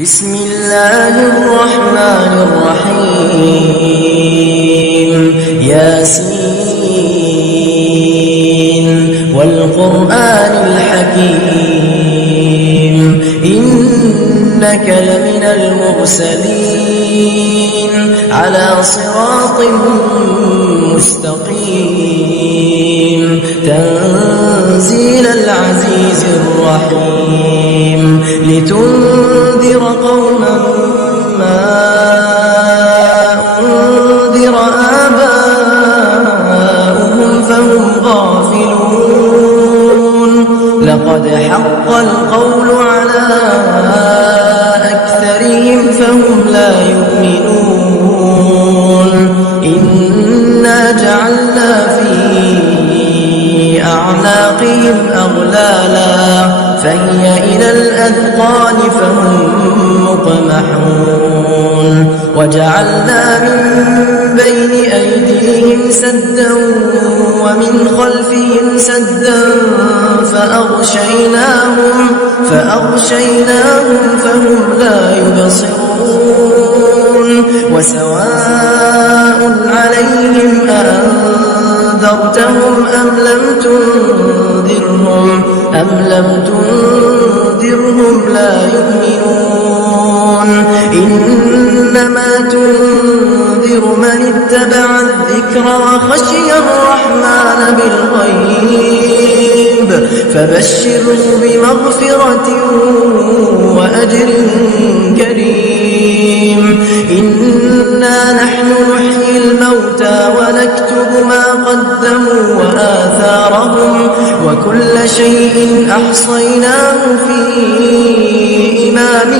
بسم الله الرحمن الرحيم ياسين والقرآن الحكيم إنك لمن المرسلين على صراط مستقيم تنزيل العزيز الرحيم لتنذر قوما ما أنذر آباؤهم فهم غافلون لقد حق القول على أكثرهم فهم لا يؤمنون إنا جعلنا في أعناقهم أغلالا فهي إلى الأذقان فهم مقمحون وجعلنا من بين أيديهم سدا ومن خلفهم سدا فأغشيناهم فهم لا يبصرون وسواء عليهم أأنذرتهم أم لم تنذرهم لا يؤمنون إنما تنذر من اتبع الذكر وخشي الرحمن بالغيب فبشره بمغفرة وأجر كريم إنا نحن نحيي الموتى ونكتب ما قدموا وآثارهم وكل شيء أحصيناه في إمام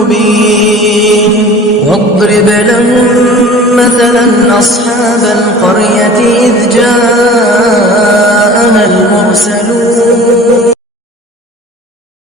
مبين واضرب لهم مثلا أصحاب القرية إذ جاءوا